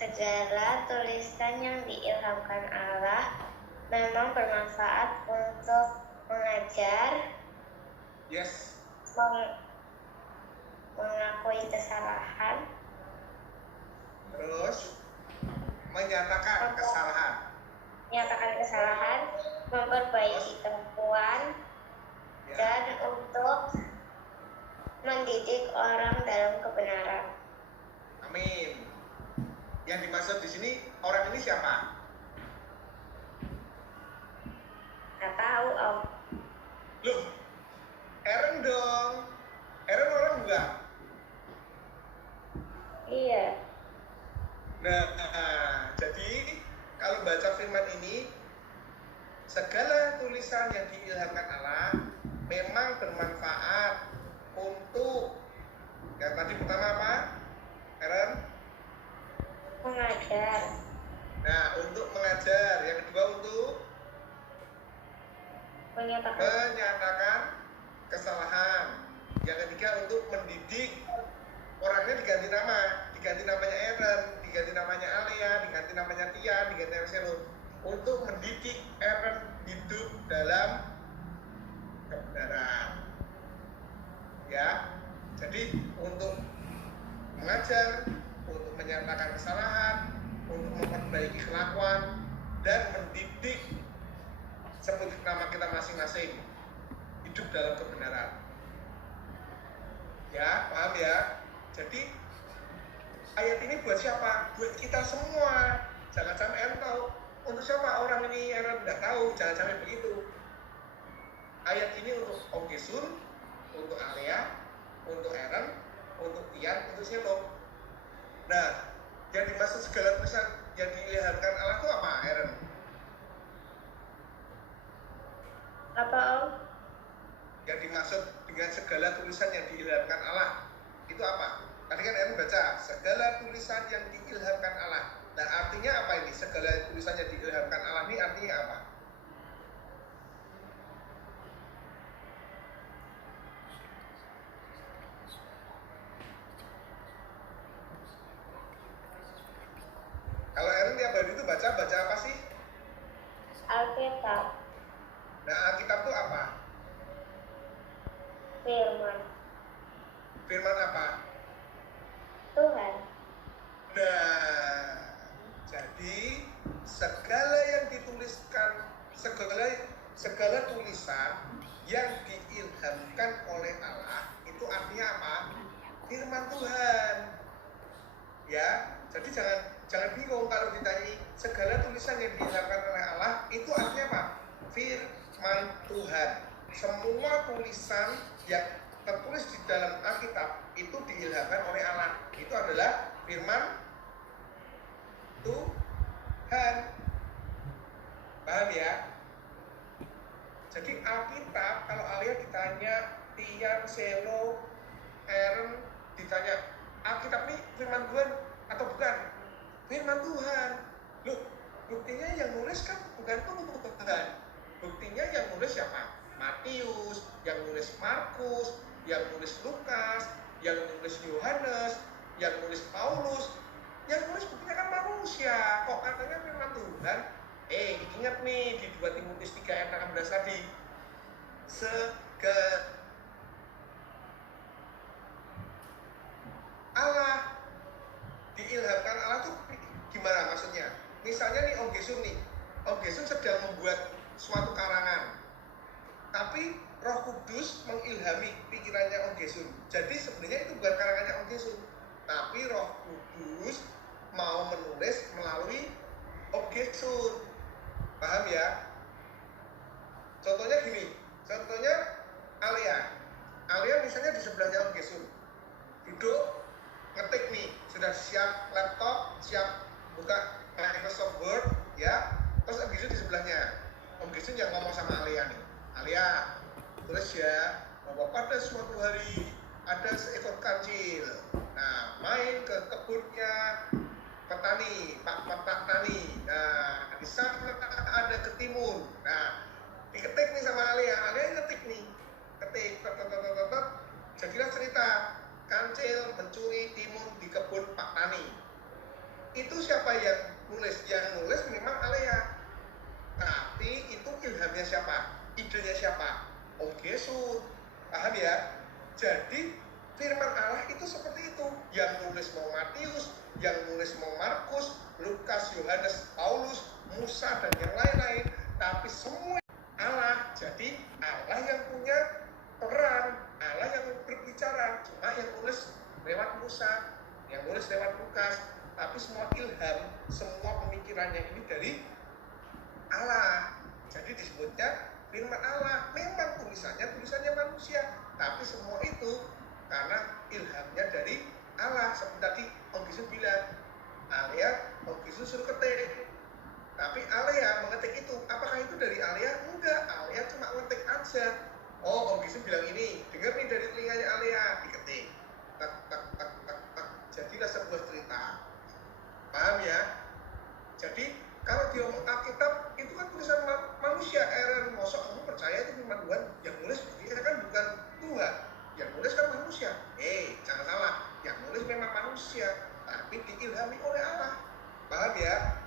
Segala tulisan yang diilhamkan Allah memang bermanfaat untuk mengajar, Yes. mengakui kesalahan, Terus menyatakan kesalahan, memperbaiki kemampuan, ya. dan untuk mendidik orang dalam kebenaran. Amin. Yang dimaksud di sini orang ini siapa? Nggak tahu, Om. Loh, Aaron dong. Aaron orang enggak? Iya. Nah, jadi kalau baca firman ini, segala tulisan yang diilhamkan Allah memang bermanfaat untuk, yang tadi pertama apa, Aaron? Mengajar. Nah, untuk mengajar. Yang kedua untuk menyatakan kesalahan. Yang ketiga untuk mendidik. Orangnya diganti namanya Aaron, diganti namanya Alia, diganti namanya Tia, diganti namanya Selo, untuk mendidik Aaron hidup dalam kebenaran. Ya, jadi untuk mengajar, untuk menyatakan kesalahan, untuk memperbaiki kelakuan, dan mendidik sebut nama kita masing-masing hidup dalam kebenaran. Ya, paham ya? Jadi ayat ini buat siapa? Buat kita semua. Jangan sampai Aaron tahu untuk siapa orang ini, Aaron tidak tahu. Jangan sampai begitu. Ayat ini untuk Om Gesun, untuk Alia, untuk Aaron, untuk Tian, untuk Selo. Nah, yang dimaksud segala tulisan yang diilhamkan Allah itu apa, Aaron? Apa, Om? Yang dimaksud dengan segala tulisan yang diilhamkan Allah itu apa? Tadi kan Aaron baca segala tulisan yang diilhamkan Allah. Nah, artinya apa ini? Segala tulisan yang diilhamkan Allah ini artinya apa? Kalau Aaron tiap hari itu baca apa sih? Alkitab. Nah, Alkitab itu apa? Firman Firman apa? Tuhan. Nah, jadi segala yang dituliskan, segala tulisan yang diilhamkan oleh Allah itu artinya apa? Firman Tuhan. Ya, jadi jangan bingung kalau ditanya segala tulisan yang diilhamkan oleh Allah itu artinya apa? Firman Tuhan. Semua tulisan yang tertulis di dalam Alkitab itu diilhamkan oleh Allah. Itu adalah firman Tuhan. Paham ya? Jadi Alkitab, kalau Alia ditanya, Tian, Selo, Aaron ditanya, Alkitab ini firman Tuhan atau bukan? Firman Tuhan. Loh, buktinya yang nulis kan bukan Tuhan. Buktinya yang nulis siapa? Matius, yang nulis Markus, yang nulis Lukas, yang nulis Yohanes, yang nulis Paulus. Yang nulis buktinya kan manusia. Kok katanya firman Tuhan? Ingat nih di 2 Timotius 3 ayat 16 tadi. Allah diilhamkan Allah tuh gimana maksudnya? Misalnya nih Om Gesung sedang membuat suatu karangan, tapi Roh Kudus mengilhami pikirannya Om Gesung. Jadi sebenarnya itu bukan karangannya Om Gesung, tapi Roh Kudus mau menulis melalui Om Gesung. Paham ya? Contohnya gini, Alia misalnya di sebelahnya Om Gesung, duduk ngetik nih, sudah siap laptop, siap buka Microsoft Word, ya. Terus Om Gesung di sebelahnya, Om Gesung yang ngomong sama Alia nih, Alia, terus ya, bahwa pada suatu hari ada seekor kancil. Nah, main ke kebunnya petani, Pak Tani. Nah, di sana ada ketimun. Nah, diketik nih sama Alia ngetik nih, ketik. Jadilah cerita kancil mencuri timun di kebun Pak Tani. Itu siapa yang nulis? Yang nulis memang Alea. Tapi itu ilhamnya siapa? Idenya siapa? Om Gesut. Paham ya? Jadi firman Allah itu seperti itu. Yang nulis mau Matius, yang nulis mau Markus, Lukas, Yohanes, Paulus, Musa, dan yang lain-lain. Tapi semua Allah. Jadi Allah yang punya peran, Allah yang berbicara. Cuma yang nulis lewat Musa, yang nulis lewat Lukas. Tapi semua ilham, semua pemikirannya ini dari Allah. Jadi disebutnya firman Allah. Memang tulisannya manusia, tapi semua itu karena ilhamnya dari Allah. Seperti tadi Om Gisu bilang, Alea, Om Gisu suruh ketik. Tapi Alea mengetik itu, apakah itu dari Alea? Enggak, Alea cuma ngetik aja. Oh, Om Gisu bilang ini, dengar nih dari telinganya Alea, diketik. Tak, tak, tak, tak, tak. Jadilah sebuah cerita. Paham ya? Jadi kalau di Alkitab itu kan tulisan manusia. Mosok kamu percaya itu firman Tuhan? Yang nulis dia kan bukan Tuhan, yang nulis kan manusia. Jangan salah, yang nulis memang manusia, tapi diilhami oleh Allah. Paham ya?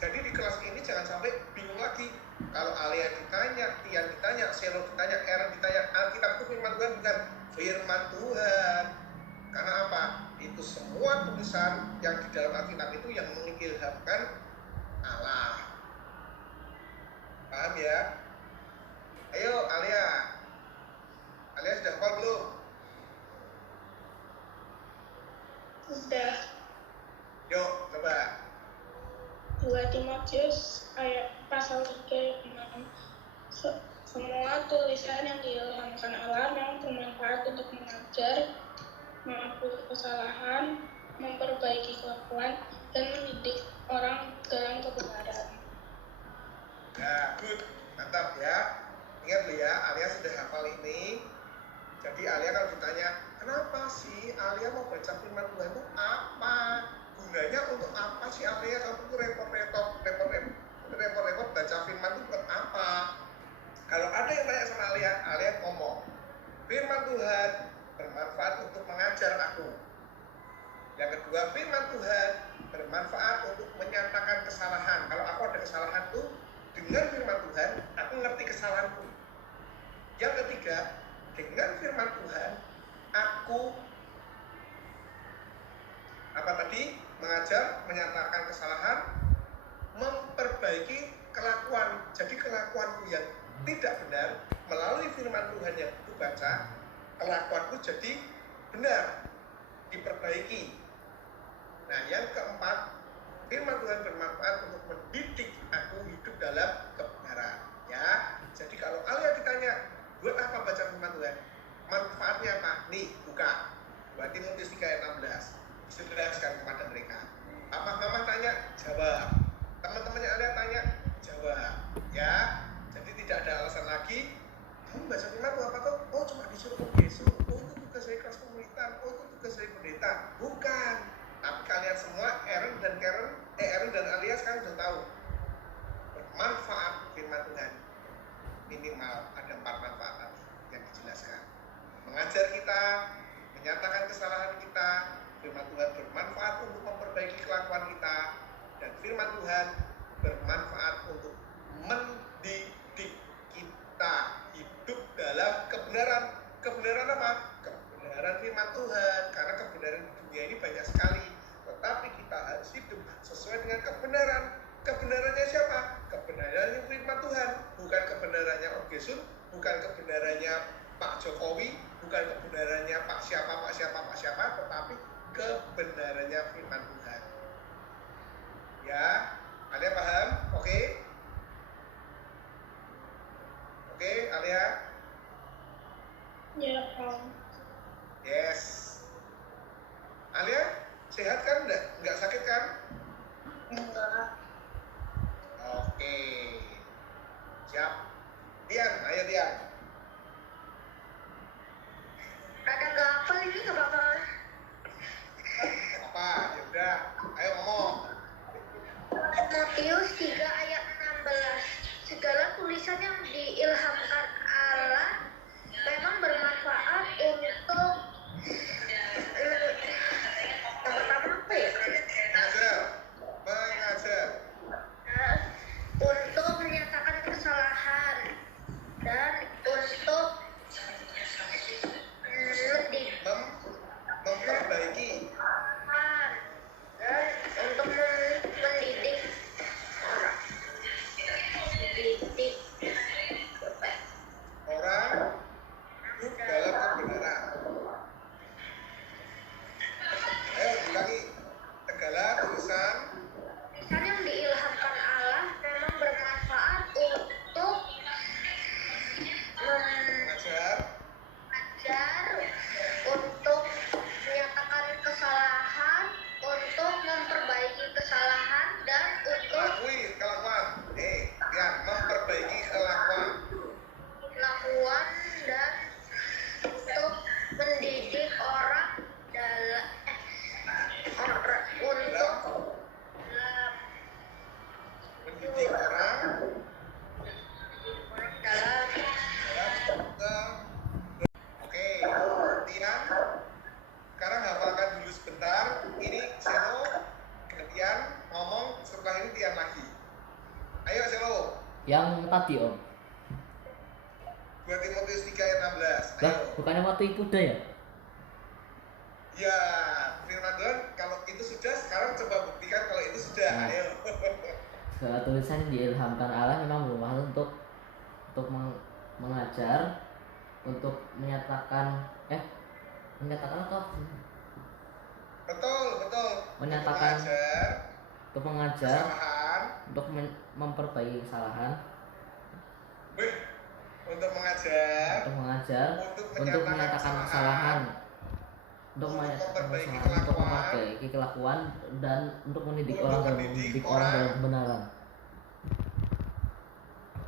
Jadi di kelas ini jangan sampai bingung lagi. Kalau Alea ditanya, Tian ditanya, Selo ditanya, Aaron ditanya, Alkitab itu firman Tuhan bukan? Firman Tuhan. Karena apa? Itu semua tulisan yang di dalam Alkitab itu yang mengilhamkan Allah. Paham ya? Ayo Alia. Alia sudah hafal belum? Sudah. Yuk, coba. 2 Timotius ayat pasal 3 ayat 6. Semua tulisan yang diilhamkan Allah memang bermanfaat untuk mengajar, mengampuni kesalahan, memperbaiki kelakuan, dan mendidik orang dalam kebenaran. Ya, good. Mantap ya. Ingat lu ya, Alia sudah hafal ini. Jadi Alia kalau ditanya, kenapa sih Alia mau baca firman Tuhan itu apa? Gunanya untuk apa sih Alia? Kamu tuh repot-repot baca firman itu buat apa? Kalau ada yang tanya sama Alia ngomong, firman Tuhan bermanfaat untuk mengajar aku. Yang kedua, firman Tuhan bermanfaat untuk menyatakan kesalahan. Kalau aku ada kesalahan tuh, dengan firman Tuhan, aku ngerti kesalahanku. Yang ketiga, dengan firman Tuhan, aku mengajar, menyatakan kesalahan, memperbaiki kelakuan. Jadi kelakuanku yang tidak benar, melalui firman Tuhan yang aku baca, kelakuanku jadi benar, diperbaiki. Nah, yang keempat, firman Tuhan bermanfaat untuk mendidik aku hidup dalam kebenaran. Ya, jadi kalau Alia ditanya, buat apa baca firman Tuhan? Manfaatnya apa? Nih, buka 2 Timotius 3 ayat 16. Jelaskan kepada mereka. Apa mama tanya? Jawab. Teman-temannya Alia tanya? Jawab. Ya, jadi tidak ada alasan lagi. Kamu baca firman Tuhan apa tuh? Oh, cuma disuruh Om Yesus. Oh, itu tugas saya kelas komunitas. Oh, itu tugas saya pendeta. Bukan. Tapi kalian semua, Aaron dan Alia sekarang sudah tahu. Bermanfaat firman Tuhan. Minimal ada 4 manfaat tadi yang dijelaskan. Mengajar kita, menyatakan kesalahan kita, firman Tuhan bermanfaat untuk memperbaiki kelakuan kita, dan firman Tuhan bermanfaat untuk mendidik kita hidup dalam kebenaran. Kebenaran apa? Kebenaran firman Tuhan. Karena kebenaran di dunia ini banyak sekali, tetapi kita harus hidup sesuai dengan kebenaran. Kebenarannya siapa? Kebenarannya firman Tuhan. Bukan kebenarannya Om Gesut, bukan kebenarannya Pak Jokowi, bukan kebenarannya Pak siapa, tetapi kebenarannya firman Tuhan. Ya, Alia paham? Oke? Oke, Alia? Ya, Om. Yes. Alia, sehat kan? Enggak sakit kan? Enggak. Oke. Siap. Dian, ayo Dian. Ada nggak apa ini nggak apa-apa. Apa? Ya udah, ayo ngomong. Matius 3 ayat 16. Segala tulisan yang diilhamkan Allah memang bermanfaat untuk yang pertama apa ya? Mengajar. Yang tadi Om. 2 Timotius 3 ayat 16. Lah, Ayo. bukannya waktu itu udah ya? Ya, firman Tuhan kalau itu sudah, sekarang coba buktikan kalau itu sudah. Nah. Ayo. Segala tulisan yang diilhamkan Allah memang bermanfaat untuk mengajar, untuk menyatakan apa? Betul. Menyatakan, untuk mengajar, kesalahan. untuk memperbaiki kesalahan, Untuk mengajar, untuk menyatakan kesalahan, untuk memperbaiki kelakuan, dan untuk mendidik orang dalam kebenaran.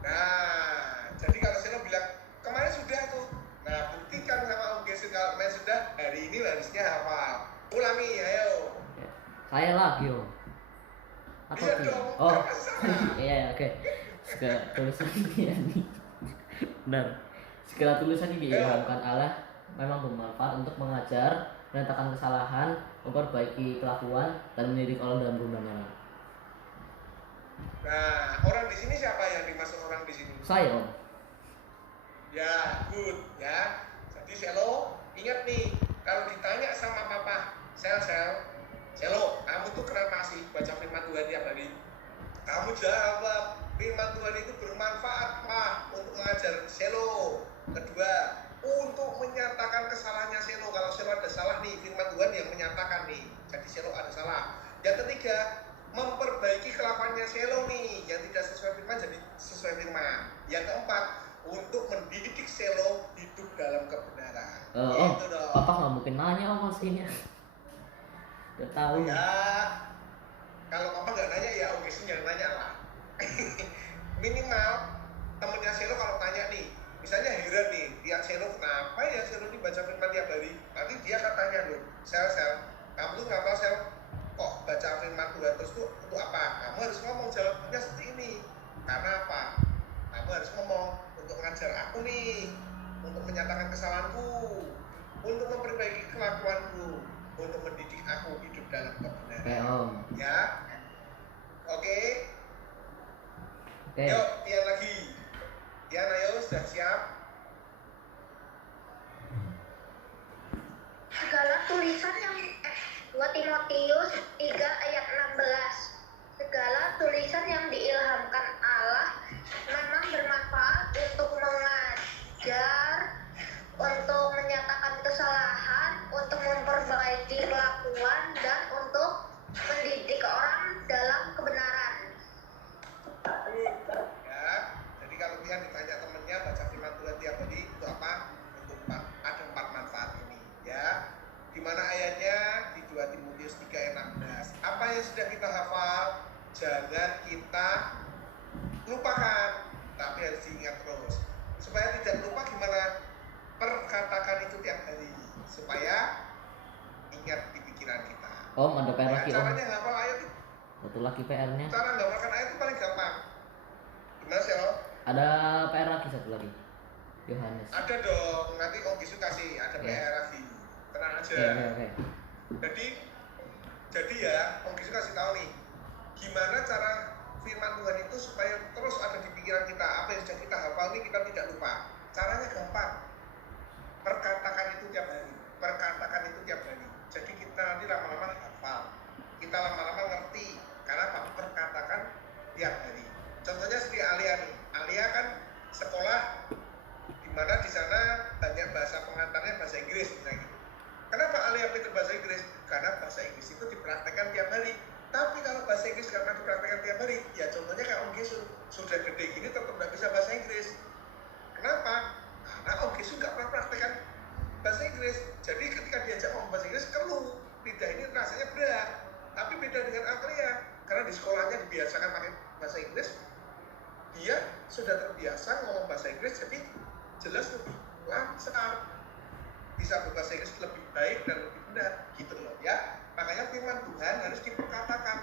Nah, jadi kalau saya bilang kemarin sudah tuh, nah buktikan sama Om Gesu kalau kemarin sudah, hari ini harusnya hafal. Ulangi, ayo. Saya lagi Om. Atau Iya tidak? dong, Oh, kan salah. iya oke. Segala tulisan ini, benar. Segala tulisan yang diilhamkan Allah memang bermanfaat untuk mengajar, menyatakan kesalahan, memperbaiki kelakuan, dan mendidik orang dalam kebenaran. Nah, orang di sini siapa yang dimaksud orang di sini? Saya Om. Ya, good ya. Jadi Selo, ingat nih, kalau ditanya sama papa, Selo, kamu tuh kenapa sih baca firman Tuhan tiap hari? Kamu jawab, firman Tuhan itu bermanfaat, Pak, untuk mengajar Selo. Kedua, untuk menyatakan kesalahannya Selo. Kalau Selo ada salah nih, firman Tuhan yang menyatakan nih. Jadi Selo ada salah. Yang ketiga, memperbaiki kelakuannya Selo nih, yang tidak sesuai firman jadi sesuai firman. Yang keempat, untuk mendidik Selo hidup dalam kebenaran. Om, Gitu dong. Papa nggak mungkin nanya Om pastinya. Udah tahu. Ya, kalau papa nggak nanya ya oke sih jangan nanya lah. Minimal temennya Selo kalau tanya nih, misalnya heran nih, lihat Selo kenapa ya Selo ini baca firman tiap hari. Nanti dia akan tanya loh, Sel, kamu tuh ngapa Sel? Kok baca firman Tuhan terus tuh untuk apa? Kamu harus ngomong jawabnya seperti ini. Karena apa? Kamu harus ngomong untuk mengajar aku nih, untuk menyatakan kesalahanku, untuk memperbaiki kelakuanku, untuk mendidik aku hidup dalam kebenaran. Oke Om. Ya, oke. Oke. Yuk, Tian lagi. Tian, ayo, sudah siap? Segala tulisan yang 2 Timotius 3 ayat 16. Segala tulisan yang diilhamkan Allah memang bermanfaat untuk mengajar, untuk menyatakan kesalahan, untuk memperbaiki kelakuan, dan untuk mendidik orang dalam kebenaran. Ya, jadi kalau Tian ditanya temennya baca firman Tuhan tiap hari itu apa? Untuk ada 4 manfaat ini. Ya, di mana ayatnya di 2 Timotius 3 ayat 16. Apa yang sudah kita hafal jangan kita lupakan, tapi harus diingat terus. Supaya tidak lupa gimana? Perkatakan itu tiap hari supaya ingat di pikiran kita. Om, ada PR lagi Om. Caranya hafal ayat itu, Satu lagi PR-nya. cara menghafalkan ayat itu paling gampang. Gimana sih Om? Ada PR lagi satu lagi. Yohanes. Ada dong, nanti Om Gisu kasih ada Ya. PR lagi. Tenang aja. Oke. Jadi ya, Om Gisu kasih tahu nih, gimana cara firman Tuhan itu supaya terus ada di pikiran kita. Apa yang sudah kita hafal ini kita tidak lupa. Caranya gampang. Perkatakan itu tiap hari. Jadi kita nanti lama-lama hafal. Kita lama-lama ngerti. Karena apa? Perkatakan tiap hari. Contohnya seperti Alia nih. Alia kan sekolah di mana di sana banyak bahasa pengantarnya bahasa Inggris misalnya gitu. Kenapa Alia pintar bahasa Inggris? Karena bahasa Inggris itu dipraktekkan tiap hari. Tapi kalau bahasa Inggris karena dipraktekkan tiap hari, ya contohnya kayak Om Gisu sudah gede gini tetap nggak bisa bahasa Inggris. Kenapa? Karena Om Gisu nggak pernah praktekkan bahasa Inggris. Jadi ketika diajak ngomong bahasa Inggris keluh, lidah ini rasanya berat. Tapi beda dengan Alia, karena di sekolahnya dibiasakan pakai bahasa Inggris, dia sudah terbiasa ngomong bahasa Inggris, jadi jelas lebih lancar, bisa berbahasa Inggris lebih baik dan lebih benar, gitu loh ya. Makanya firman Tuhan harus diperkatakan.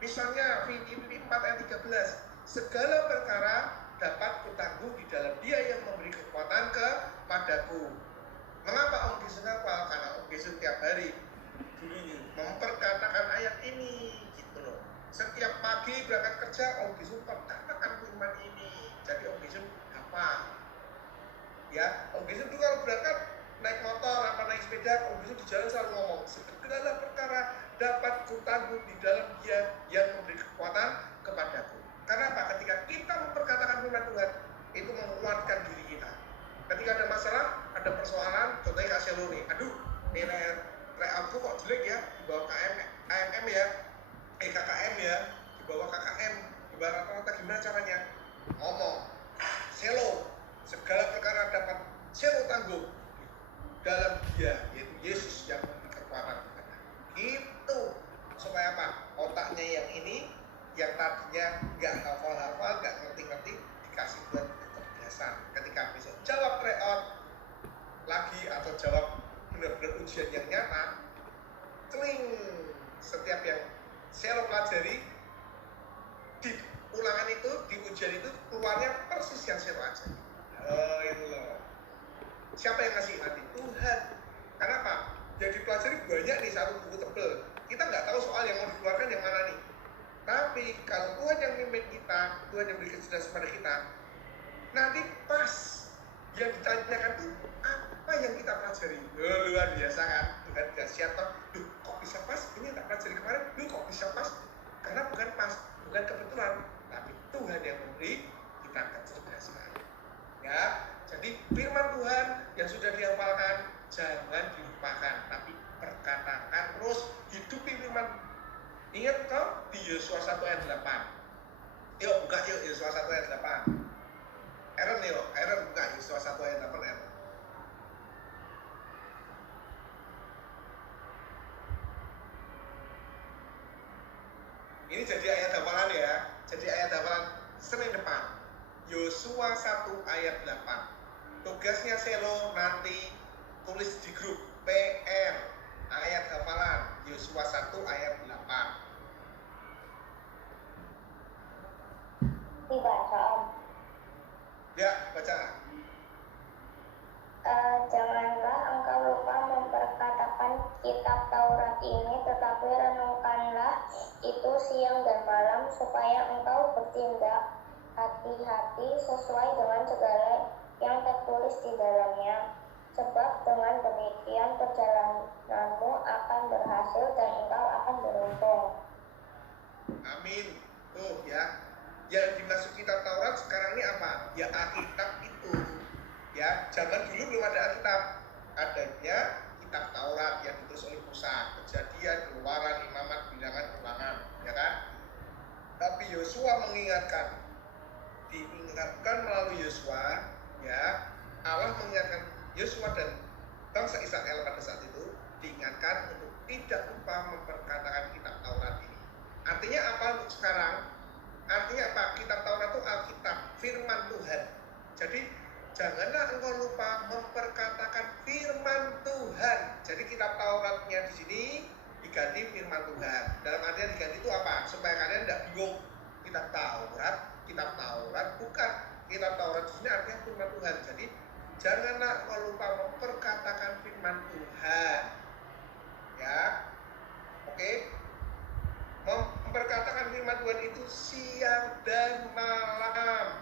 Misalnya Filipi 4 ayat 13, segala perkara dapat kutangguh di dalam Dia yang memberi kekuatan kepadaku. Mengapa Om Gisu hafal? Karena Om Gisu tiap hari memperkatakan ayat ini, gitu loh. Setiap pagi berangkat kerja, Om Gisu perkatakan firman firman ini. Jadi Om Gisun apa? Ya, Om Gisun dulu kalau berangkat naik motor apa naik sepeda, Om Gisun di jalan selalu ngomong, segala perkara dapat kutanggung di dalam Dia yang memberi kekuatan kepadaku. Karena apa? Ketika kita memperkatakan firman Tuhan, itu menguatkan diri kita. Ketika ada masalah, ada persoalan, contohnya Kak Selo nih, aduh, nilai aku kok jelek ya, di bawah KMM ya, KKM ya, di bawah KKM, di bawah rata-rata gimana caranya? Ngomong, Selo, segala perkara dapat Selo tanggung dalam Dia, yaitu Yesus yang memberi kekuatan kepada. Itu supaya apa? Otaknya yang ini, yang tadinya nggak hafal-hafal, nggak ngerti-ngerti, dikasih buat kecerdasan. Ketika besok jawab tryout lagi atau jawab benar-benar ujian yang nyata, celing, setiap yang saya pelajari di ulangan itu, di ujian itu keluarnya persis yang saya pelajari. Oh itu loh. Siapa yang ngasih nanti? Tuhan. Kenapa? Jadi pelajari banyak nih, satu buku tebel. Kita nggak tahu soal yang mau dikeluarkan yang mana nih. Tapi kalau Tuhan yang mimpin kita, Tuhan yang beri kecerdasan pada kita, nanti pas yang ditanyakan itu apa yang kita pelajari. Luar biasa kan? Tuhan gak siap toh. Duh, kok bisa pas? Ini tak pelajari kemarin. Duh, kok bisa pas? Karena bukan pas, bukan kebetulan, tapi Tuhan yang memberi kita kecerdasan. Ya, jadi firman Tuhan yang sudah dihafalkan jangan dilupakan, tapi perkatakan terus, hidupi firman. Ingat toh di Yosua 1 ayat 8. Yuk buka yuk Yosua 1 ayat 8. Aaron buka Yosua 1 ayat 8 Aaron. Ini jadi ayat hafalan ya. Jadi ayat hafalan Senin depan. Yosua 1 ayat 8. Tugasnya Selo nanti tulis di grup PR ayat hafalan Yosua 1 ayat 8. Dibaca Om. Ya, baca. Janganlah engkau lupa memperkatakan kitab Taurat ini, tetapi renungkanlah itu siang dan malam, supaya engkau bertindak hati-hati sesuai dengan segala yang tertulis di dalamnya. Sebab dengan demikian perjalananmu akan berhasil dan engkau akan beruntung. Amin. Tuh ya. Yang dimaksud kitab Taurat sekarang ini apa? Ya Alkitab itu. Ya, zaman dulu belum ada Alkitab. Adanya kitab Taurat yang ditulis oleh Musa, Kejadian, Keluaran, Imamat, Bilangan, Ulangan, ya kan? Tapi Yosua mengingatkan, diingatkan melalui Yosua, ya, Allah mengingatkan Yosua dan bangsa Israel pada saat itu diingatkan untuk tidak lupa memperkatakan kitab Taurat ini. Artinya apa untuk sekarang? Artinya apa? Kitab Taurat itu Alkitab, firman Tuhan. Jadi janganlah engkau lupa memperkatakan firman Tuhan. Jadi kitab Tauratnya di sini diganti firman Tuhan. Dalam artian diganti itu apa? Supaya kalian tidak bingung. Kitab Taurat bukan. Kitab Taurat di sini artinya firman Tuhan. Jadi janganlah engkau lupa memperkatakan firman Tuhan. Ya, oke. Memperkatakan firman Tuhan itu siang dan malam,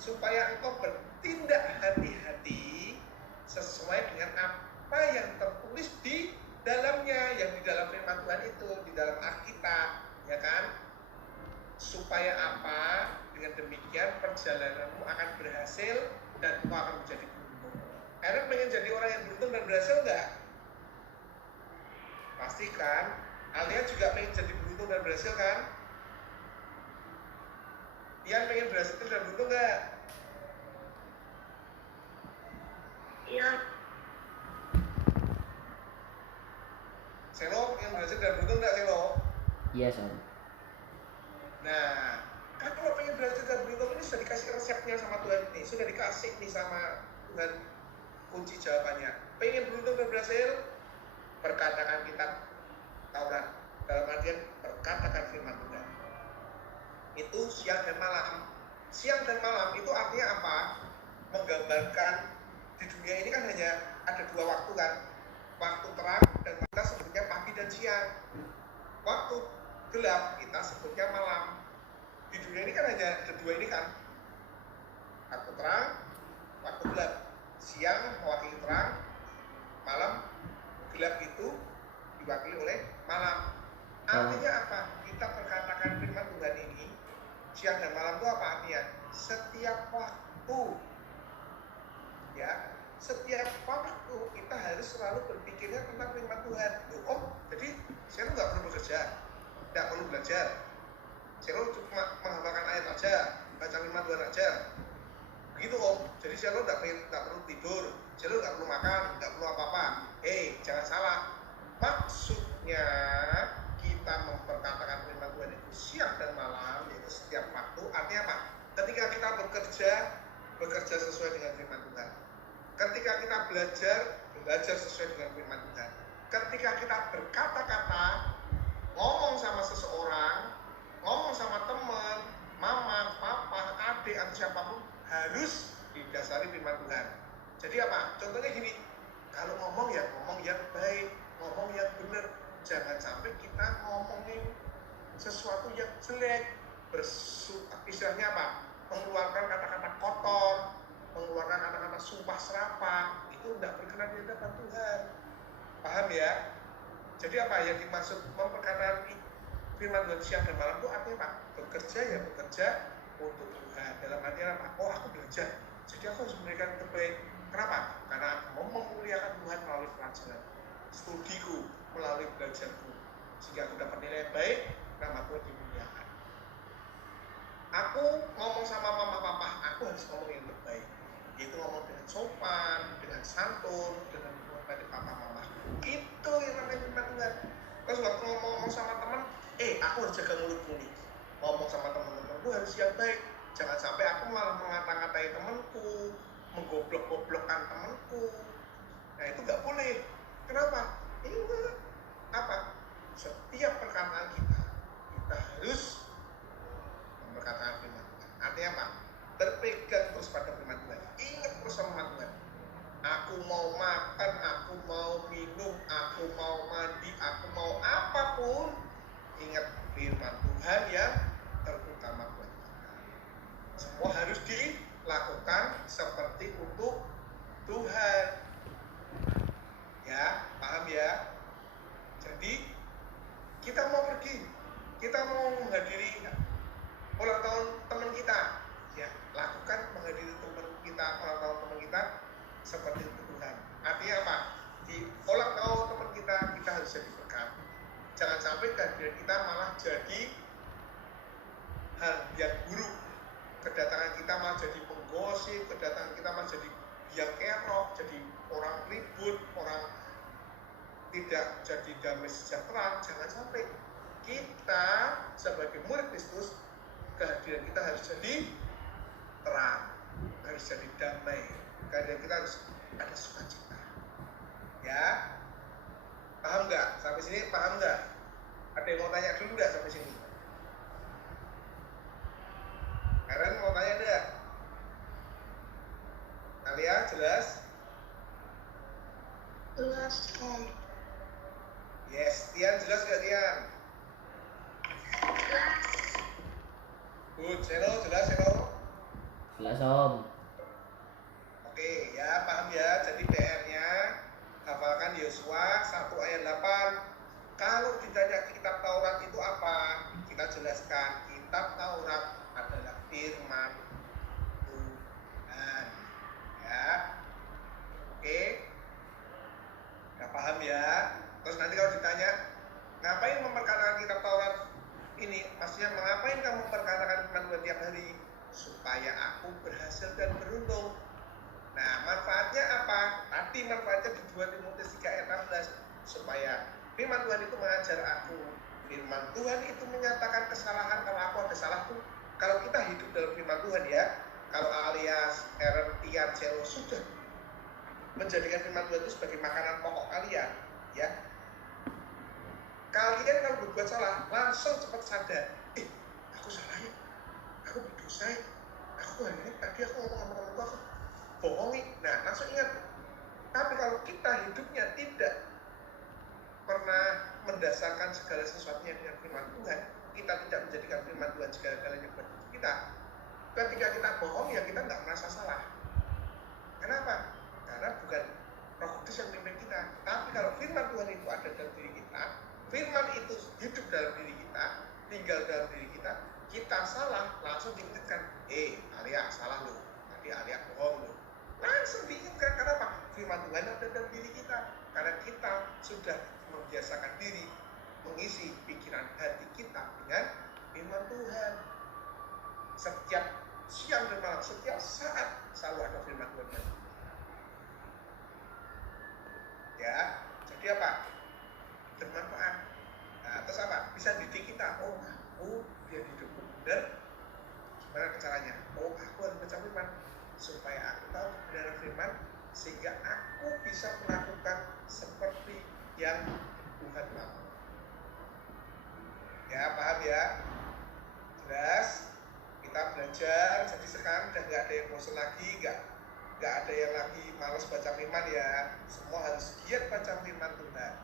supaya engkau bertindak hati-hati sesuai dengan apa yang tertulis di dalamnya, yang di dalam firman Tuhan itu, di dalam Alkitab, ya kan? Supaya apa? Dengan demikian perjalananmu akan berhasil dan engkau akan menjadi beruntung. Aaron pengen jadi orang yang beruntung dan berhasil enggak? Pasti kan? Alia juga pengen jadi beruntung dan berhasil kan? Ian pengen berhasil dan beruntung enggak? Iya. Selo pengen berhasil dan beruntung enggak Selo? Iya, Om. Nah, kan kalau pengen berhasil dan beruntung ini sudah dikasih resepnya sama Tuhan nih, sudah dikasih nih sama Tuhan kunci jawabannya. Pengen beruntung dan berhasil, perkatakan kitab Taurat, dalam artian perkatakan firman Tuhan. Itu siang dan malam. Siang dan malam itu artinya apa? Menggambarkan di dunia ini kan hanya ada dua waktu kan, waktu terang dan kita sebutnya pagi dan siang. Waktu gelap kita sebutnya malam. Di dunia ini kan hanya ada dua ini kan, waktu terang, waktu gelap. Siang mewakili terang, malam gelap itu diwakili oleh malam. Artinya apa? Kita perkatakan firman Tuhan ini, siang dan malam itu apa artinya? Setiap waktu, ya, setiap waktu kita harus selalu berpikirnya tentang firman Tuhan. Jadi saya nggak perlu bekerja, nggak perlu belajar, saya cuma menghafalkan ayat aja, baca firman Tuhan aja. Begitu Om. Jadi saya nggak perlu tidur, saya nggak perlu makan, nggak perlu apa-apa. Jangan salah. Maksudnya kita memperkatakan firman Tuhan itu siang dan malam, yaitu setiap waktu. Artinya apa? Ketika kita bekerja sesuai dengan firman Tuhan. Ketika kita belajar sesuai dengan firman Tuhan. Ketika kita berkata-kata, ngomong sama seseorang, ngomong sama teman, mama, papa, adik, atau siapapun, harus didasari firman Tuhan. Jadi apa? Contohnya gini, kalau ngomong yang baik, ngomong yang benar. Jangan sampai kita ngomongin sesuatu yang jelek, istilahnya apa? Mengeluarkan kata-kata kotor, mengeluarkan kata-kata sumpah serapah, itu tidak berkenan di hadapan Tuhan. Paham ya? Jadi apa yang dimaksud memperkatakan firman Tuhan siang dan malam itu artinya apa? Bekerja untuk Tuhan. Dalam artinya apa? Aku belajar, jadi aku harus memberikan yang terbaik. Kenapa? Karena aku mau memuliakan Tuhan melalui pelajaran, studiku, melalui belajarku, sehingga aku dapat nilai baik, nama Tuhan dimuliakan. Aku ngomong sama mama papa, aku harus ngomong yang terbaik, yaitu ngomong dengan sopan, dengan santun, dengan menghormati papa mama. Itu yang namanya firman Tuhan. Terus waktu ngomong sama teman, aku harus jaga mulutku nih. Ngomong sama teman-temanku harus yang baik. Jangan sampai aku malah mengata-ngatai temanku, menggoblok-goblokkan temanku. Nah itu nggak boleh. Kenapa? Ini apa? Setiap perkataan kita harus memperkatakan firman Tuhan. Artinya apa? Berpegang terus pada firman Tuhan. Ingat terus sama firman Tuhan. Aku mau makan, aku mau minum, aku mau mandi, aku mau apapun, ingat firman Tuhan yang terutama buat kita. Semua harus dilakukan seperti untuk Tuhan. Ya, paham ya? Jadi kita mau pergi, kita mau menghadiri ulang tahun teman kita, ya lakukan menghadiri ulang tahun teman kita seperti untuk Tuhan. Artinya apa? Di ulang tahun teman kita harus jadi berkat. Jangan sampai kehadiran kita malah jadi hal yang buruk. Kedatangan kita malah jadi penggosip, kedatangan kita malah jadi biang kerok, jadi orang ribut, orang tidak jadi damai sejahtera. Jangan sampai kita sebagai murid Kristus, kehadiran kita harus jadi terang, harus jadi damai. Kehadiran kita harus ada sukacita. Ya, paham nggak? Sampai sini paham nggak? Ada yang mau tanya dulu nggak sampai sini? Karen mau tanya nggak? Alia jelas? Jelas, Om. Yes, Tian jelas nggak Tian? Jelas. Good, Seno jelas Seno? Jelas Om. Oke, ya paham ya. Jadi PR-nya hafalkan Yosua 1 ayat 8. Kalau ditanya kitab Taurat itu apa? Kita jelaskan kitab Taurat adalah firman Tuhan. Ya. Oke. Nggak paham ya? Terus nanti kalau ditanya, ngapain memperkatakan kitab Taurat ini? Maksudnya mengapain kamu memperkatakan firman Tuhan tiap hari? Supaya aku berhasil dan beruntung. Nah, manfaatnya apa? Tadi manfaatnya di 2 Timotius 3 ayat 16. Supaya firman Tuhan itu mengajar aku. Firman Tuhan itu menyatakan kesalahan kalau aku ada salah tuh. Kalau kita hidup dalam firman Tuhan ya, kalau alias Aaron, Tian, Celo sudah menjadikan firman Tuhan itu sebagai makanan pokok kalian, ya. Kalian kalau berbuat salah, langsung cepat sadar. Aku salah ya, aku berdosa ya, aku hari ini tadi aku ngomong sama temanku, aku bohongi. Nah, langsung ingat. Tapi kalau kita hidupnya tidak pernah mendasarkan segala sesuatunya dengan firman Tuhan, kita tidak menjadikan firman Tuhan segala-galanya buat kita. Ketika kita bohong ya kita nggak merasa salah. Kenapa? Karena bukan Roh Kudus yang memimpin kita. Tapi kalau firman Tuhan itu ada dalam diri kita, firman itu hidup dalam diri kita, tinggal dalam diri kita, kita salah langsung diingatkan, Alia salah loh, tadi Alia bohong loh. Langsung diingatkan. Kenapa? Firman Tuhan ada dalam diri kita. Karena kita sudah membiasakan diri mengisi pikiran hati kita dengan firman Tuhan. Setiap siang dan malam, setiap saat selalu ada firman Tuhan. Ya, jadi apa? Bermanfaat. Nah, terus apa? Bisa didik kita. Oh, aku biar hidupku benar. Gimana caranya? Oh, aku harus baca firman supaya aku tahu kebenaran firman sehingga aku bisa melakukan seperti yang Tuhan mau. Ya, paham ya? Jelas? Kita belajar. Jadi sekarang udah nggak ada yang bosan lagi, nggak ada yang lagi malas baca firman ya. Semua harus giat baca firman Tuhan.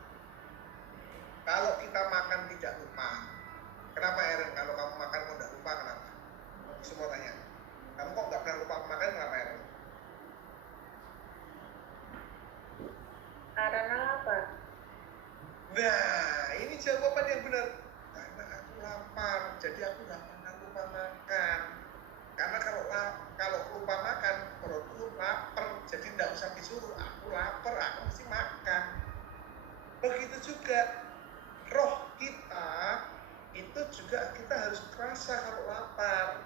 Kalau kita makan tidak lupa. Kenapa Eren? Kalau kamu makan kok tidak lupa, kenapa? Semua tanya. Kamu kok nggak pernah lupa makan, kenapa Eren? Karena apa? Nah, ini jawaban yang benar. Karena aku lapar, jadi aku nggak pernah lupa makan. Karena kalau lupa makan, perutku lapar, jadi tidak usah disuruh. Aku lapar, aku mesti makan. Begitu juga roh kita itu juga kita harus kerasa kalau lapar.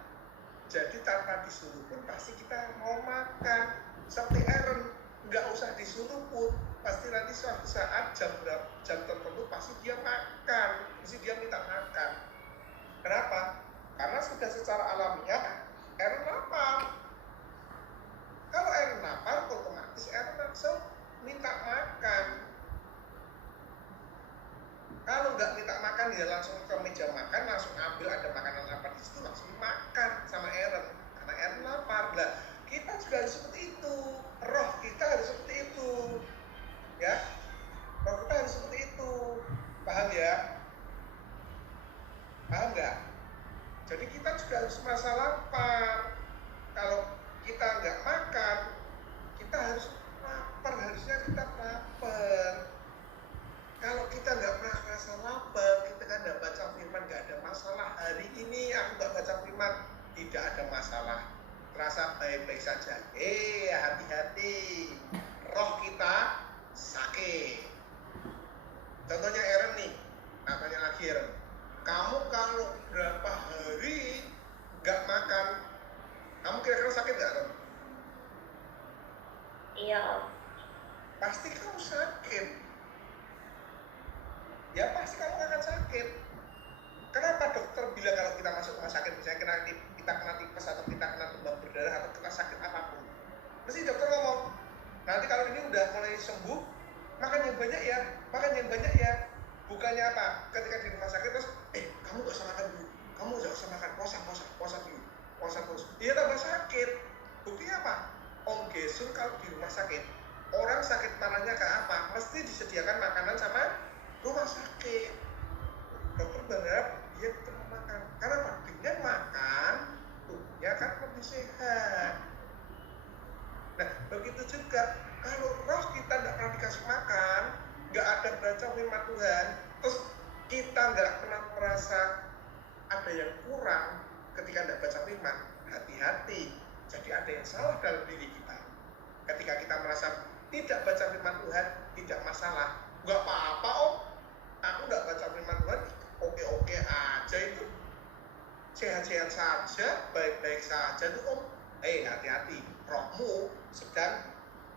Jadi tanpa disuruh pun pasti kita mau makan. Seperti Aaron, nggak usah disuruh pun pasti nanti suatu saat jam tertentu pasti dia makan, pasti dia minta makan. Kenapa? Karena sudah secara alamiah Aaron lapar. Kalau Aaron lapar, otomatis Aaron langsung minta makan. Kalau nggak minta makan, dia langsung ke meja makan, langsung ambil ada makanan apa di situ, langsung makan sama Aaron. Karena Aaron lapar. Nah, kita juga harus seperti itu. Roh kita harus seperti itu. Ya, roh kita harus seperti itu. Paham ya? Paham nggak? Jadi kita juga harus merasa lapar. Kalau kita nggak makan, kita harus lapar. Harusnya kita lapar. Kalau kita nggak pernah merasa lapar, kita kan nggak baca firman, nggak ada masalah. Hari ini aku nggak baca firman, tidak ada masalah. Terasa baik-baik saja. Hati-hati. Roh kita sakit. Contohnya Aaron nih, tanya lagi Aaron. Kamu kalau berapa hari nggak makan, kamu kira-kira sakit nggak Aaron? Iya. Pasti kamu sakit. Ya pasti kamu akan sakit. Kenapa dokter bilang kalau kita masuk rumah sakit, misalnya kita kena tipes atau kita kena demam berdarah atau kita sakit apapun, mesti dokter ngomong, nanti kalau ini udah mulai sembuh, makan yang banyak ya, makan yang banyak ya. Bukannya apa? Ketika di rumah sakit terus, kamu gak usah makan dulu, kamu gak usah makan, puasa dulu, puasa terus. Iya tambah sakit. Buktinya apa? Om Gesun kalau di rumah sakit, orang sakit parahnya kayak apa? Mesti disediakan makanan sama rumah sakit. Dokter berharap dia tetap makan. Karena apa? Dengan makan, tubuhnya kan lebih sehat. Nah, begitu juga kalau roh kita tidak pernah dikasih makan, nggak ada baca firman Tuhan, terus kita nggak pernah merasa ada yang kurang ketika tidak baca firman, hati-hati. Jadi ada yang salah dalam diri kita. Ketika kita merasa tidak baca firman Tuhan, tidak masalah. Nggak apa-apa om, aku nggak baca firman Tuhan, oke-oke aja itu. Sehat-sehat saja, baik-baik saja itu om. Hati-hati, rohmu sedang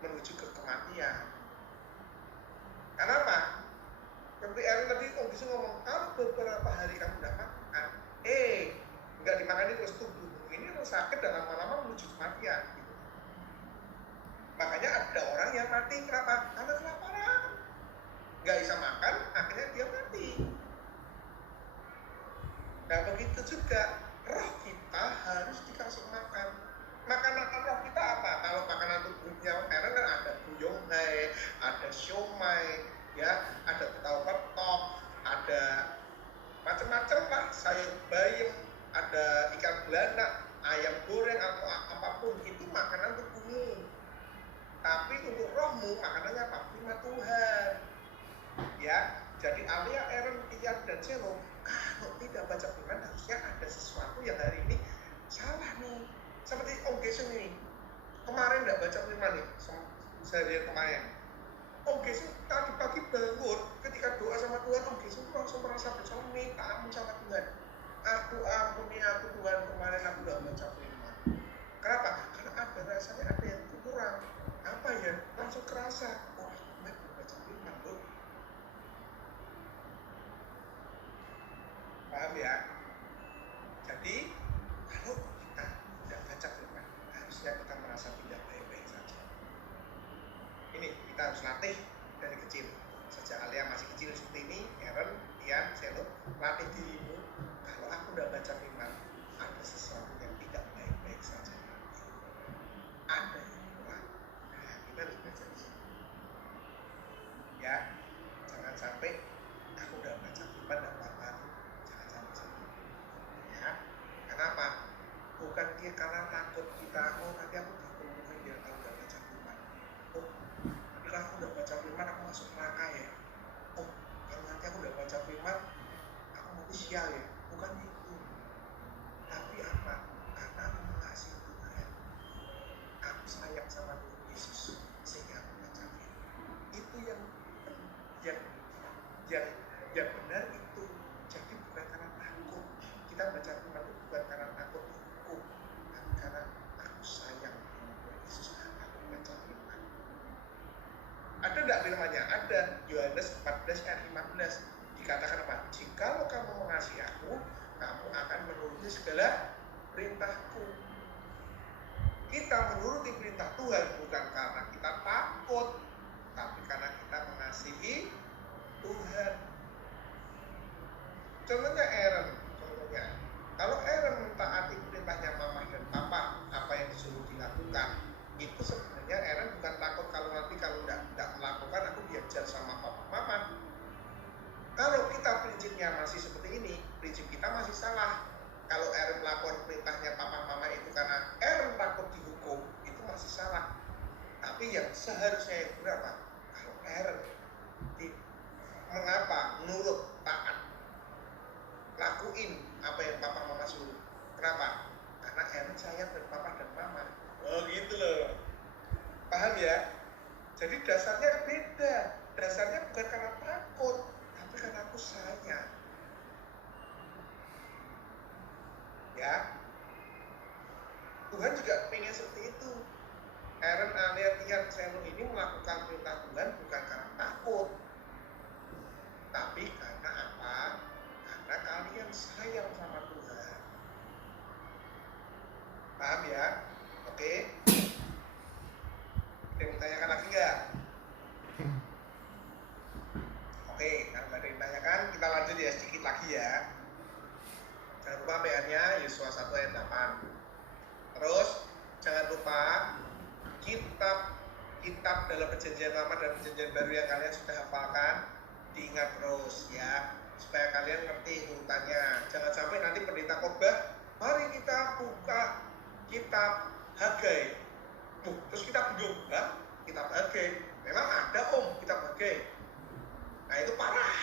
menuju ke kematian. Kenapa? Seperti Aaron tadi om bisa ngomong, kalau beberapa hari kamu tidak makan, nggak dimakani terus tubuhmu ini sakit dan lama-lama menuju kematian. Gitu. Makanya ada orang yang mati kenapa? Karena kelaparan. Nggak bisa makan, akhirnya dia mati. Nah begitu juga roh kita harus dikasih makan. Makanan roh kita apa? Kalau makanan tubuhnya Aaron kan ada buyonghai, ada siomay, ya, ada tahu petok, ada macam-macam lah sayur belanak, ayam goreng atau apapun itu makanan tubuhmu. Tapi untuk rohmu makanannya apa? Firman Tuhan. Ya, jadi Alia, Aaron, Tian, dan Selo kalau tidak baca firman harusnya ada sesuatu yang hari ini salah nih. Seperti Om Gesung ini kemarin tidak baca firman nih, saya lihat kemarin. Om Gesung tadi pagi bangun ketika doa sama Tuhan, Om Gesung langsung merasa bersalah, minta ampun sama Tuhan. Ampuni aku Tuhan, kemarin aku tidak baca firman. Kenapa? Karena ada rasanya ada yang kurang. Apa ya? Langsung kerasa, oh aku tidak baca firman loh. Paham ya? Jadi kalau kita tidak baca firman, harusnya kita merasa tidak baik-baik saja. Ini kita harus latih dari kecil. Sejak Alia masih kecil seperti ini, Aaron, Tian, Selo, latih dirimu. Kalau aku tidak baca firman, ada sesuatu yang tidak baik-baik saja. Ada yang kurang. Nah, kita harus baca di sini. Ya, jangan sampai aku udah baca firman dan apa-apa. Jangan sampai. Ya, kenapa? Bukan dia karena takut kita, oh nanti aku dihukum biar aku udah baca firman. Oh, kalau aku udah baca firman aku masuk neraka ya. Oh, kalau nanti aku udah baca firman aku mati sial ya. Bukan itu. Tapi apa? Karena aku mengasihi Tuhan. Aku sayang sama Tuhan Yesus sehingga aku baca firman. Itu yang benar itu. Jadi bukan karena takut. Kita baca firman itu bukan karena takut dihukum, tapi karena aku sayang sama Tuhan Yesus. Aku baca firman. Ada enggak firmannya? Ada. Yohanes 14 ayat 15 dikatakan apa? Jikalau kamu mengasihi aku, kamu akan menuruti segala perintahku. Kita menuruti perintah Tuhan bukan karena kita takut, tapi karena kita mengasihi Tuhan. Contohnya Aaron, kalau Aaron mentaati perintahnya mama dan papa, apa yang disuruh dilakukan, itu sebenarnya Aaron bukan takut kalau nanti kalau tidak melakukan aku diajar sama papa mama. Kalau kita prinsipnya masih seperti ini, prinsip kita masih salah. Kalau Aaron melakukan perintahnya papa mama itu karena Aaron takut dihukum, itu masih salah. Tapi yang seharusnya itu apa? Kalau Aaron mengapa nurut, taat, lakuin apa yang papa mama suruh. Kenapa? Karena Aaron sayang dan papa dan mama. Oh gitu loh. Paham ya? Jadi dasarnya beda. Dasarnya bukan karena takut, tapi karena aku sayang. Ya. Tuhan juga pengen seperti itu. Aaron, Alia, Tian, Selo ini melakukan perintah Tuhan bukan karena takut, tapi karena apa? Karena kalian sayang sama Tuhan. Paham ya? Oke? Ada yang ditanyakan lagi nggak? Oke, kalau nggak ada yang ditanyakan, kita lanjut ya sedikit lagi ya. Jangan lupa PR-nya Yosua 1 ayat 8. Terus, jangan lupa kitab dalam perjanjian lama dan perjanjian baru yang kalian sudah hafalkan, diingat terus ya, supaya kalian ngerti urutannya. Jangan sampai nanti pendeta khotbah, mari kita buka kitab Hagai. Terus kita bingung, kitab Hagai, memang ada kitab Hagai. Nah itu parah.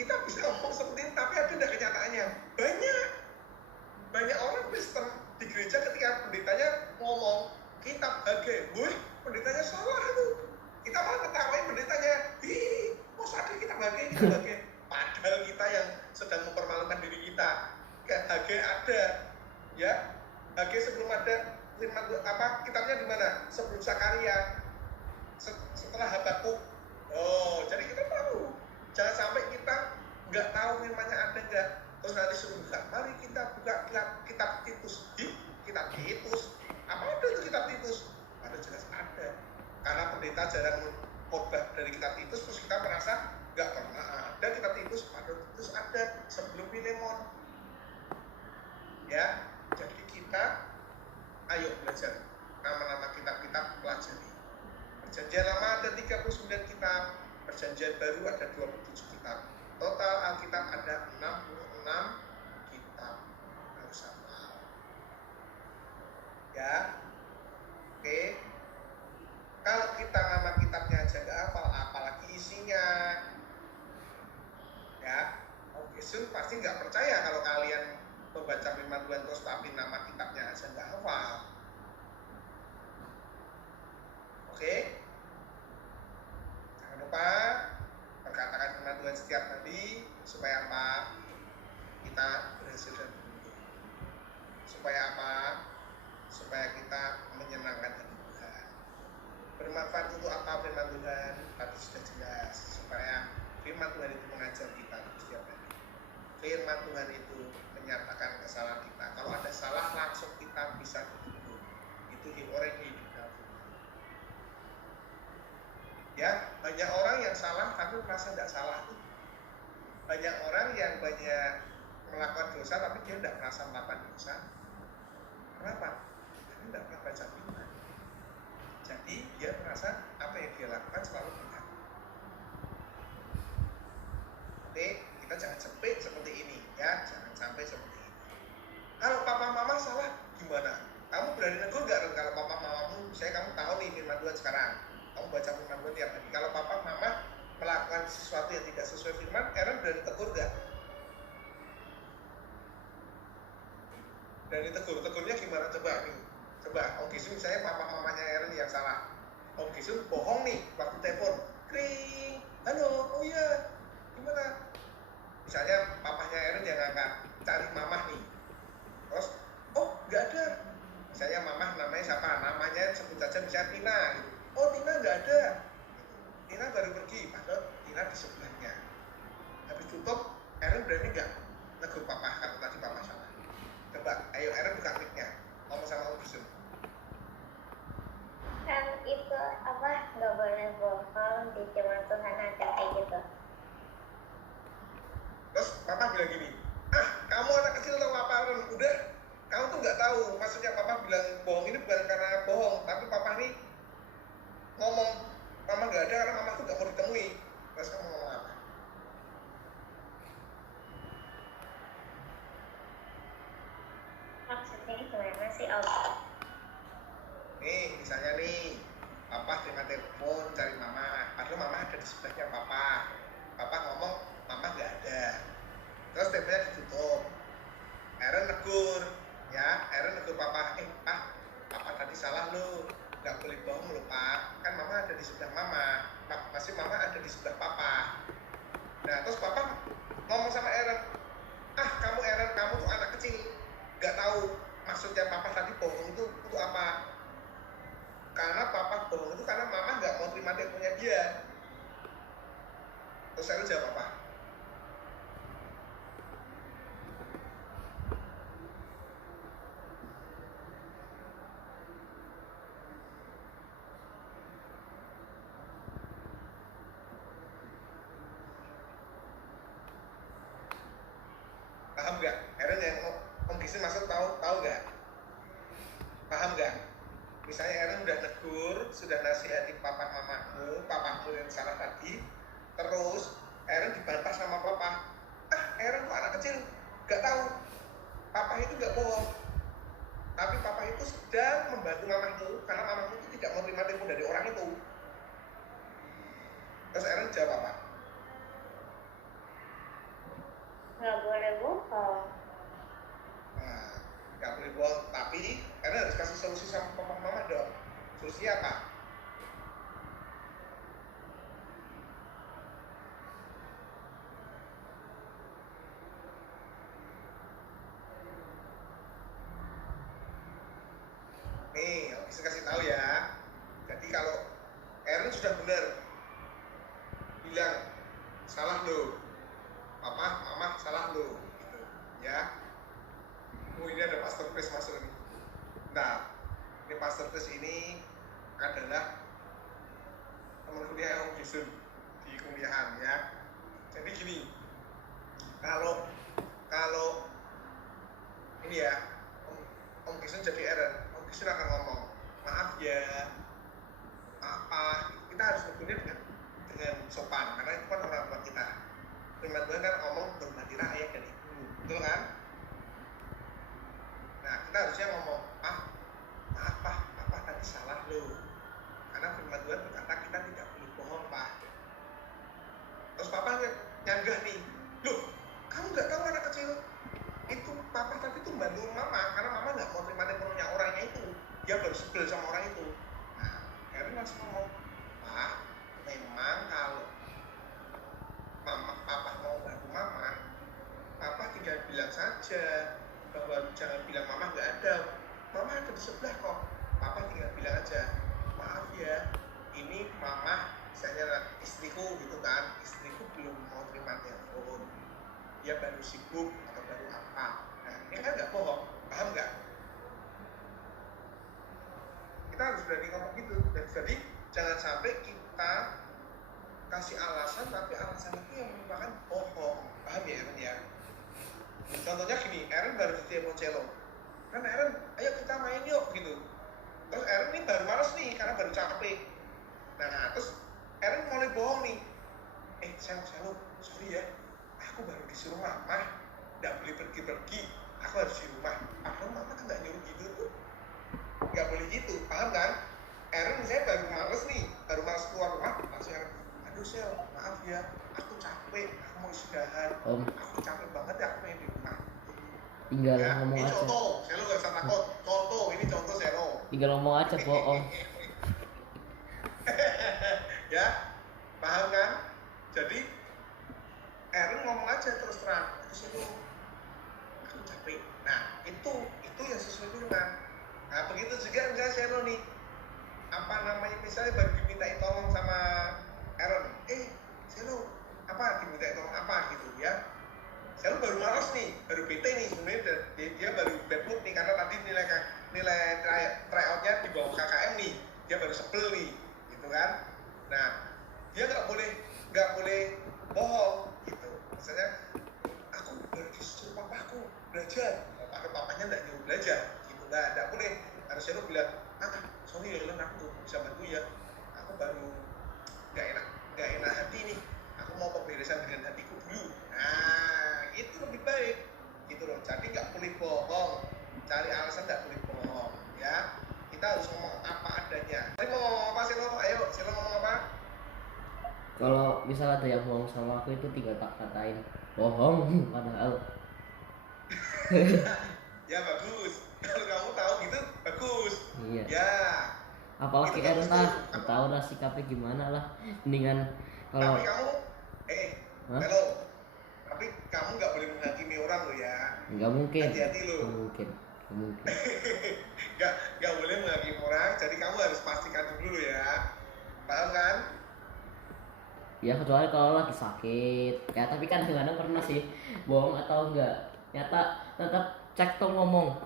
Kita bisa ngomong seperti ini, tapi ada enggak kenyataannya? Banyak orang Kristen di gereja ketika pendetanya ngomong kitab Hagai, pendetanya salah itu. Kita malah ketawain pendetanya, masa ada kitab Hagai. Padahal kita yang sedang mempermalukan diri kita. Hagai ada, ya. Hagai sebelum ada firman kitabnya di mana? Sebelum Zakaria, setelah Habakuk. Oh, jadi kita tahu. Jangan sampai kita nggak tahu firmannya ada nggak. Terus nanti suruh buka, mari kita buka kitab Titus. Kitab Titus, apa ada itu kitab Titus? Ada, jelas ada. Karena pendeta jarang khotbah dari kitab Titus, terus kita merasa nggak pernah ada kitab Titus. Padahal Titus ada sebelum Filemon. Ya, jadi kita ayo belajar nama-nama kitab-kitab, pelajari. Perjanjian lama ada 39 kitab, perjanjian baru ada 27 kitab. Total Alkitab ada 66 kitab. Yesus pasti nggak percaya kalau kalian membaca firman Tuhan terus tapi nama kitabnya aja nggak hafal. Oke? Jangan lupa perkatakan firman Tuhan setiap hari supaya apa? Kita berhasil dan beruntung. Supaya apa? Supaya kita menyenangkan hati Tuhan. Bermanfaat untuk apa firman Tuhan? Tadi sudah jelas. Supaya firman Tuhan itu mengajar kita setiap hari. Firman Tuhan itu menyatakan kesalahan kita. Kalau ada salah langsung kita bisa dituntut. Itu orang yang hidup dalam firman. Ya, banyak orang yang salah tapi merasa tidak salah. Banyak orang yang banyak melakukan dosa tapi dia tidak merasa melakukan dosa. Kenapa? Karena tidak pernah baca firman. Jadi dia merasa apa yang dia lakukan selalu benar. Oke, kita jangan sampai seperti ini ya, jangan sampai seperti ini. Kalau papa mama salah gimana? Kamu berani negur nggak kalau papa mamamu? Saya kamu tahu nih firman Tuhan sekarang. Kamu baca firman Tuhan tiap hari. Kalau papa mama melakukan sesuatu yang tidak sesuai firman, Aaron berani tegur nggak? Berani tegur. Tegurnya gimana? Coba nih. Coba, Om Gisun misalnya papa mamanya Aaron yang salah. Om Gisun bohong nih waktu telepon. Kring. Halo, oh iya. Gimana? Misalnya papahnya Aaron yang angkat, cari mamah nih. Terus, oh nggak ada. Misalnya mamah namanya siapa? Namanya sebut saja misalnya Tina. Gitu. Oh Tina nggak ada. Tina baru pergi, padahal Tina di sebelahnya. Habis tutup, Aaron berani nggak negur papa kalau tadi papa salah? Coba, ayo Aaron buka mic-nya, ngomong sama Om Gisun. Kan itu apa, nggak boleh bohong di firman Tuhan ada kayak gitu. Terus papa bilang gini, kamu anak kecil atau apa Aaron? Udah, kamu tuh nggak tahu. Maksudnya papa bilang bohong ini bukan karena bohong, tapi papa nih ngomong mama nggak ada karena mama tuh nggak mau ditemui. Terus kamu ngomong apa? Maksudnya gimana sih Om? Nih, misalnya nih, papa dengan telepon cari mama, padahal mama ada di sebelahnya papa. Papa ngomong, mama nggak ada. Terus teleponnya ditutup. Aaron negur, ya, Aaron negur papa, papa tadi salah lu, nggak boleh bohong lu pak, kan mama ada di sebelah mama, masih mama ada di sebelah papa. Nah, terus papa ngomong sama Aaron, kamu Aaron, kamu tuh anak kecil, nggak tahu maksudnya papa tadi bohong itu untuk apa? Karena papa bohong itu karena mama nggak mau terima teleponnya dia. Terus Aaron jawab apa? Paham nggak? Aaron yang Om Gisun maksud tahu nggak? Paham nggak? Misalnya Aaron udah negur, sudah nasihati papa papamu yang salah tadi, terus Aaron dibantah sama papa. Aaron tuh anak kecil, nggak tahu. Papa itu nggak bohong. Tapi papa itu sedang membantu mamamu karena mamamu itu tidak mau terima telepon dari orang itu. Terus Aaron jawab apa? Nggak boleh bohong. Nah, nggak boleh bohong, tapi Aaron harus kasih solusi sama papa mama dong. Solusinya apa? Nih, aku bisa kasih tahu ya. Jadi kalau Aaron sudah benar bilang salah lo, papa, mama salah lo, gitu, ya. Ini ada Pastor Chris masuk nih. Nah, ini Pastor Chris ini adalah teman kuliah Om Gisun di kuliahan ya. Jadi gini, kalau ini ya, Om Gisun jadi Aaron, Om Gisun akan ngomong, maaf ya, apa, kita harus berkuliah dengan sopan, karena itu kan orang tua kita. Firman Tuhan kan ngomong berbaktilah ayah dan ibu, betul kan? Nah, kita harusnya ngomong, maaf pak, papa tadi salah lo. Karena firman Tuhan berkata kita tidak boleh bohong pak. Terus papa nyanggah nih, loh, kamu membantu mama karena mama nggak mau terima teleponnya orangnya itu, dia baru sebel sama orang itu. Nah Aaron langsung ngomong, Pak, memang kalau papa mau bantu mama, papa tinggal bilang saja bahwa jangan bilang mama nggak ada, mama ada di sebelah kok. Papa tinggal bilang aja, maaf ya, ini mama, misalnya istriku gitu kan, istriku belum mau terima telepon, dia baru sibuk atau baru apa. Nah ini kan nggak bohong, paham nggak? Kita harus berani ngomong gitu. Dan jadi jangan sampai kita kasih alasan tapi alasan itu yang merupakan bohong, paham ya Aaron ya? Contohnya gini, Aaron baru di telepon Celo, kan Aaron, ayo kita main yuk gitu. Terus Aaron ini baru males nih karena baru capek. Nah terus Aaron mulai bohong nih, Celo, sorry ya, aku baru disuruh mama nggak boleh pergi-pergi, aku harus di rumah. Padahal mama kan nggak nyuruh gitu tuh, nggak boleh gitu, paham kan? Aaron saya baru males nih, baru males keluar rumah, langsung Aaron, aduh Sel, maaf ya, aku capek, aku mau istirahat, aku capek banget ya, aku pengen di rumah. Tinggal Ya, ngomong ini aja. contoh, Selo gak usah takut, contoh, ini contoh Selo. Tinggal ngomong aja bohong. Ya, paham kan? Jadi Aaron ngomong aja terus terang, Selo, aku capek. Nah, itu yang sesuai dengan. Nah, begitu juga misalnya Selo nih, apa namanya, misalnya baru dimintain tolong sama Aaron, Selo, apa dimintain tolong apa gitu ya. Selo baru malas nih, baru bete nih sebenarnya, dia baru bad mood nih karena tadi nilai tryoutnya di bawah KKM nih, dia baru sebel nih, gitu kan. Nah, dia nggak boleh bohong gitu. Misalnya, aku baru disuruh papaku belajar, papanya nggak nyuruh belajar, gitu nggak boleh. Harus Selo bilang, sorry ya Len, aku nggak bisa bantu ya, aku baru nggak enak hati nih, aku mau pemberesan dengan hatiku dulu. Nah itu lebih baik gitu loh. Jadi nggak boleh bohong, cari alasan nggak boleh bohong ya. Kita harus ngomong apa adanya. Tadi mau ngomong apa Selo? Ayo Selo ngomong apa? Kalau misalnya ada yang bohong sama aku itu tinggal tak katain bohong padahal. Ya bagus, kalau kamu tahu gitu bagus. Iya. Ya Apalagi itu bagus entah, tuh. tahu lah sikapnya gimana lah. Mendingan kalau Tapi kamu Hah? Selo, tapi kamu nggak boleh menghakimi orang lo ya. nggak mungkin, Hati-hati lo. nggak mungkin. Nggak boleh menghakimi orang, jadi kamu harus pastikan dulu ya, paham kan? Ya kecuali kalau lagi sakit. Ya tapi kan kadang pernah sih bohong atau enggak. Nyata tetap cek tuh ngomong.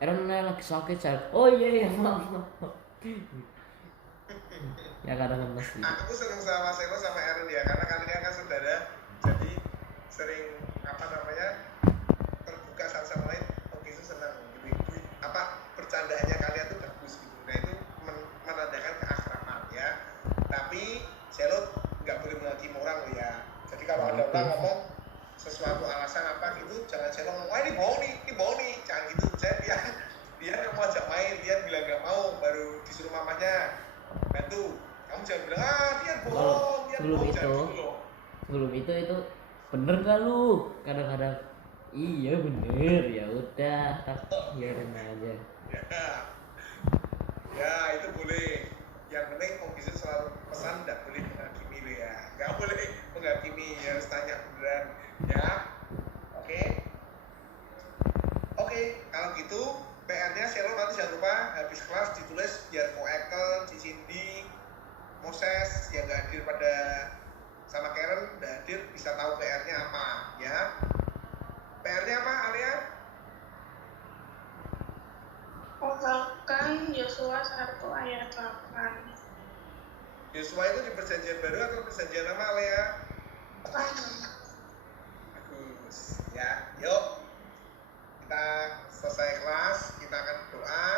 Aaron lagi sakit saya. Oh iya maaf. Ya kadang pernah sih. Aku seneng sama Selo sama Aaron ya, karena kalian kan saudara, jadi sering apa namanya terbuka satu sama lain. Oke, itu senang gitu. Bercandaannya kalian tuh bagus gitu. Nah itu menandakan keakraban ya. Tapi Selo nggak boleh menghakimi orang loh ya. Jadi kalau ada orang ngomong sesuatu alasan apa gitu, jangan Selo ngomong, ini bohong nih, jangan gitu. Dia nggak mau ajak main, dia bilang nggak mau, baru disuruh mamanya bantu. Kamu jangan bilang, dia bohong, Sebelum itu bener gak lu? Kadang-kadang iya bener, ya udah tak biarin aja. Ya itu boleh. Yang penting Om Gizu selalu pesan tidak boleh menghakimi lo ya. Nggak boleh menghakimi, harus tanya beneran ya. Oke, kalau gitu PR-nya Selo nanti jangan lupa habis kelas ditulis biar Ko Ekel, Cindy, Moses yang nggak hadir pada sama Karen nggak hadir bisa tahu PR-nya apa ya. PR-nya apa Alia? Hafalkan Yosua 1 ayat 8. Yosua itu di perjanjian baru atau perjanjian lama Alia? Lama. Bagus ya, yuk kita selesai kelas, kita akan berdoa.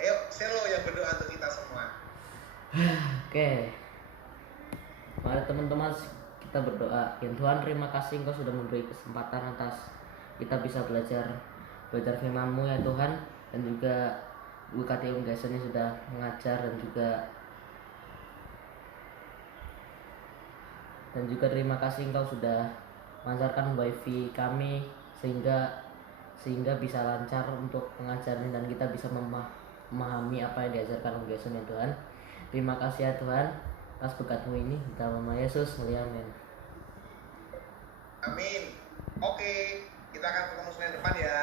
Ayo Selo yang berdoa untuk kita semua. Oke. Mari teman-teman kita berdoa. Ya Tuhan, terima kasih Engkau sudah memberi kesempatan atas kita bisa belajar firman-Mu ya Tuhan, dan juga UKT Unggasan yang sudah mengajar dan juga terima kasih Engkau sudah mengajarkan wifi kami sehingga bisa lancar untuk mengajarnya dan kita bisa memahami apa yang diajarkan oleh Yesus ya Tuhan. Terima kasih ya Tuhan atas berkat-Mu ini, dalam nama Yesus, amin. Amin. Oke, kita akan ketemu Senin depan ya.